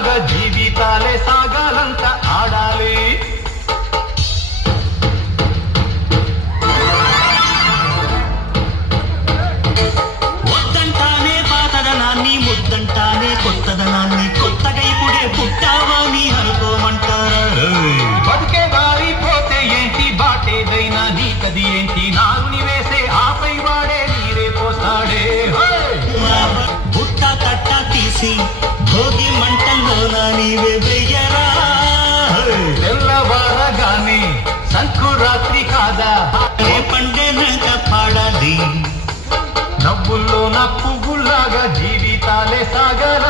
పువ్వుల్లాగా జీవితాలే సాగాలంట ఆడాలి. వద్దంటానే పాతదనాన్ని, ముద్దంటానే కొత్తదనాన్ని, కొత్తగా ఇప్పుడే పుట్టావా నీ అనుకోమంటారా? బతుకే బారిపోతే ఏంటి, బాటేదైనా నీకది ఏంటి, నారుని వేసే ఆపై వాడే నీరే పోస్తాడే. బుట్ట తట్ట తీసి భోగి మంటల్లోన నీవే వెయ్యరా. తెల్లవారగానే సంకురాత్రి కాదా, పండెనక పాడాలి. నవ్వుల్లో నా పువ్వుల్లాగా జీవితాలే సాగాల